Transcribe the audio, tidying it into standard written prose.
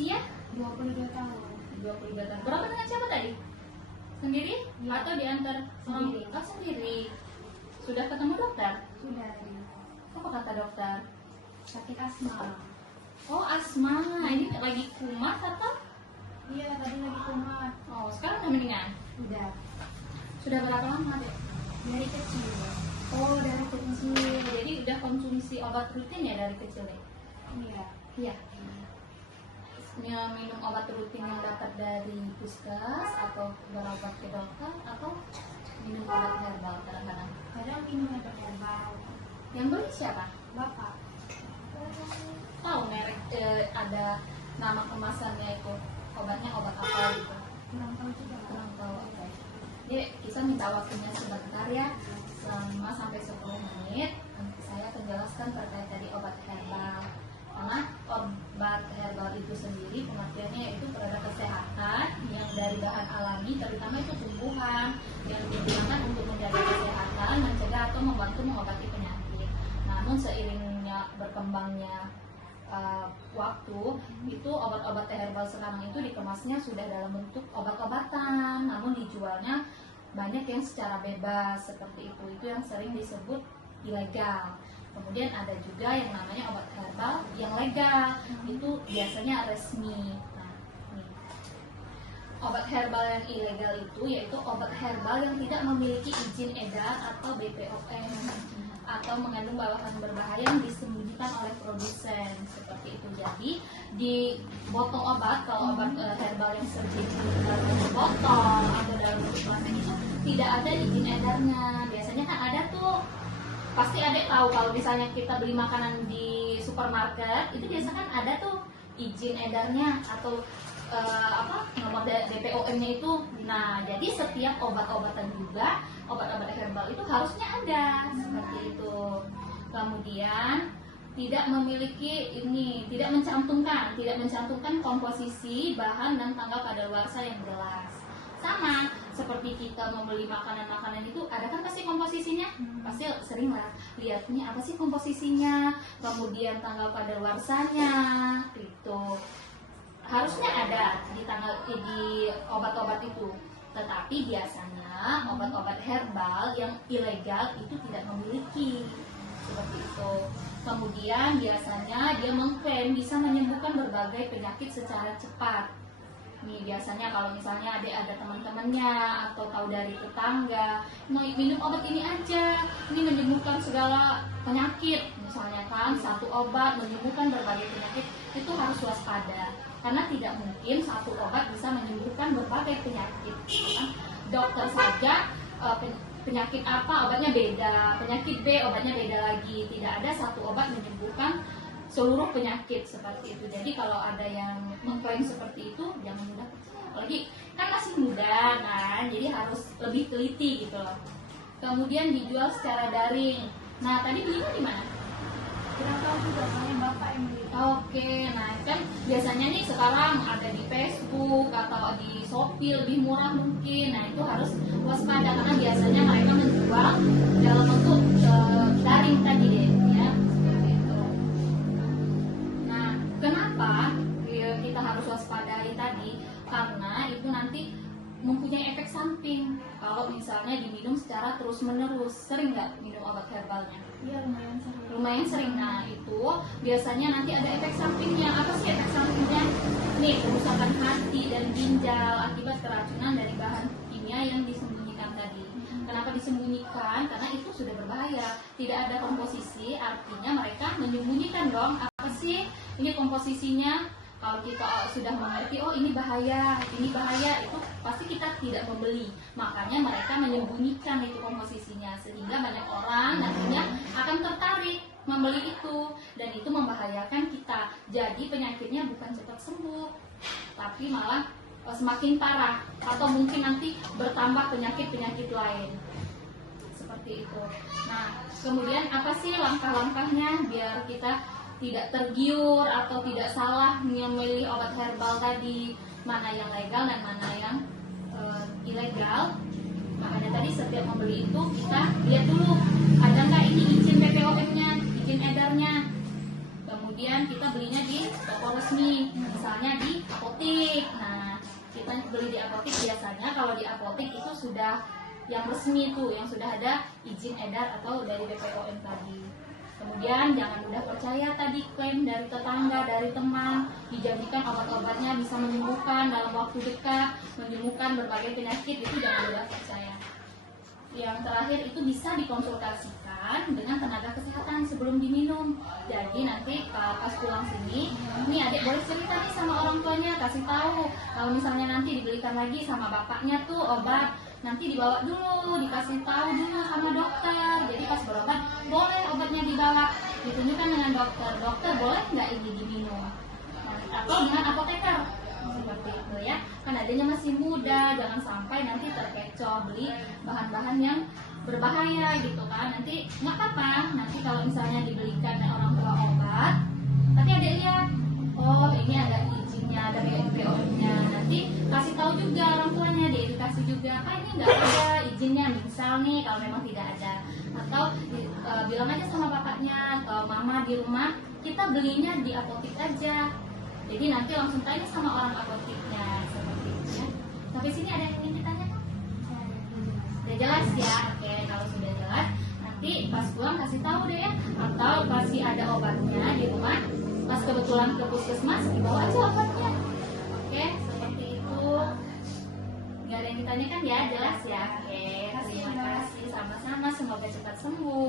Usia 22 tahun. 22 tahun. Berobat dengan siapa tadi? Sendiri? Iya. Atau diantar Sendiri. Oh, sendiri. Sudah ketemu dokter? Sudah tadi. Apa kata dokter? Sakit asma. Oh, asma. Ini lagi kumat atau? Iya, tadi lagi kumat. Oh, sekarang udah mendingan? Udah. Sudah berapa lama, Dek? Dari kecil. Oh, dari kecil. Jadi udah konsumsi obat rutin ya dari kecil ya? Iya. Iya. Minum obat rutin yang dapat dari puskes atau berobat ke dokter atau minum obat herbal kadang-kadang? Kadang minum obat herbal. Yang beli siapa? Bapak. Tahu merek ada nama kemasannya itu obatnya obat apa gitu? Kurang tahu juga. Kurang tahu. Oke. Jadi kita minta waktunya sebentar ya, 5 sampai 10 menit. Nanti saya akan jelaskan terkait tadi obat herbal. Karena obat herbal itu sendiri pengertiannya yaitu produk kesehatan yang dari bahan alami, terutama itu tumbuhan yang digunakan untuk menjaga kesehatan, mencegah atau membantu mengobati penyakit. Namun seiringnya berkembangnya waktu itu obat-obat herbal sekarang itu dikemasnya sudah dalam bentuk obat-obatan, namun dijualnya banyak yang secara bebas seperti itu yang sering disebut ilegal. Kemudian ada juga yang namanya obat herbal yang legal, itu biasanya resmi. Nah, nih. Obat herbal yang ilegal itu yaitu obat herbal yang tidak memiliki izin edar atau BPOM atau mengandung bahan berbahaya yang disembunyikan oleh produsen seperti itu. Jadi di botol obat, kalau obat herbal yang tersedia dalam botol atau dalam plastik itu tidak ada izin edarnya. Biasanya kan ada tuh, pasti adek tahu kalau misalnya kita beli makanan di supermarket itu biasa kan ada tuh izin edarnya atau nomor BPOM-nya itu. Nah, jadi setiap obat-obatan juga, obat-obat herbal itu harusnya ada seperti itu. Kemudian tidak memiliki tidak mencantumkan komposisi, bahan dan tanggal kadaluarsa yang jelas. Sama seperti kita membeli makanan-makanan itu ada kan pasti komposisinya, pasti sering lah lihatnya apa sih komposisinya, kemudian tanggal kadaluarsanya gitu. Harusnya ada di obat-obat itu, tetapi biasanya obat-obat herbal yang ilegal itu tidak memiliki seperti itu. Kemudian biasanya dia mengklaim bisa menyembuhkan berbagai penyakit secara cepat. Nih biasanya kalau misalnya ada teman-temannya atau tahu dari tetangga, mau minum obat ini aja, ini menyembuhkan segala penyakit, misalnya kan satu obat menyembuhkan berbagai penyakit, itu harus waspada karena tidak mungkin satu obat bisa menyembuhkan berbagai penyakit. Kan? Dokter saja penyakit apa obatnya beda, penyakit B obatnya beda lagi, tidak ada satu obat menyembuhkan seluruh penyakit seperti itu. Jadi kalau ada yang mengklaim seperti itu jangan mudah percaya, apalagi kan masih muda kan, jadi harus lebih teliti gitu loh. Kemudian dijual secara daring. Nah tadi belinya di mana? Kurang tahu juga, soalnya bapak yang beli. Oke, nah kan biasanya nih sekarang ada di Facebook atau di Shopee lebih murah mungkin. Nah itu harus waspada karena biasanya mereka menjual dalam bentuk daring tadi deh ya. Kenapa kita harus waspadai tadi? Karena itu nanti mempunyai efek samping kalau misalnya diminum secara terus-menerus. Sering nggak minum obat herbalnya? Iya, lumayan sering. Lumayan sering. Nah itu biasanya nanti ada efek sampingnya. Apa sih efek sampingnya? Nih, kerusakan hati dan ginjal akibat keracunan dari bahan kimia yang disembunyikan tadi. Kenapa disembunyikan? Karena itu sudah berbahaya. Tidak ada komposisi, artinya mereka menyembunyikan dong. Apa sih ini komposisinya? Kalau kita sudah mengerti, oh ini bahaya, itu pasti kita tidak membeli. Makanya mereka menyembunyikan itu komposisinya, sehingga banyak orang nantinya akan tertarik membeli itu, dan itu membahayakan kita. Jadi penyakitnya bukan cepat sembuh, tapi malah semakin parah, atau mungkin nanti bertambah penyakit-penyakit lain. Seperti itu. Nah, kemudian apa sih langkah-langkahnya biar kita tidak tergiur atau tidak salah memilih obat herbal tadi, mana yang legal dan mana yang ilegal? Makanya tadi setiap membeli itu kita lihat dulu ada nggak ini izin BPOM-nya, izin edarnya. Kemudian kita belinya di toko resmi, misalnya di apotik. Nah, kita beli di apotik biasanya kalau di apotik itu sudah yang resmi tuh, yang sudah ada izin edar atau dari BPOM tadi. Kemudian jangan mudah percaya tadi klaim dari tetangga, dari teman, dijanjikan obat-obatnya bisa menyembuhkan dalam waktu dekat, menyembuhkan berbagai penyakit, itu jangan mudah percaya. Yang terakhir itu bisa dikonsultasikan dengan tenaga kesehatan sebelum diminum. Jadi nanti pas pulang sini, ini adik boleh cerita nih sama orang tuanya, kasih tahu kalau misalnya nanti dibelikan lagi sama bapaknya tuh obat, nanti dibawa dulu, dikasih tahu dulu sama dokter. Jadi pas berobat boleh obatnya dibawa, ditunjukkan dengan dokter, dokter boleh nggak ini diminum, nah, atau dengan apoteker seperti itu ya. Kan adanya masih muda, jangan sampai nanti terkecoh beli bahan-bahan yang berbahaya gitu kan. Nanti nggak apa-apa, nanti kalau misalnya dibelikan orang tua obat, tapi adik lihat, oh ini ada izinnya, ada BPOM-nya, nanti kasih tahu juga orang tuanya, diedukasi juga, ini nggak ada izinnya, misal nih kalau memang tidak ada, atau bilang aja sama bapaknya atau mama di rumah, kita belinya di apotik aja. Jadi nanti langsung tanya sama orang apotiknya seperti itu ya. Sampai sini ada yang ingin ditanyakan? Sudah jelas ya? Oke, kalau sudah jelas, nanti pas pulang kasih tahu deh ya. Atau pasti ada obatnya di rumah, pas kebetulan ke puskesmas dibawa aja obatnya. Oke, seperti itu. Nggak ada yang ditanyakan ya? Jelas ya? Oke, terima kasih. Sama-sama, semoga cepat sembuh.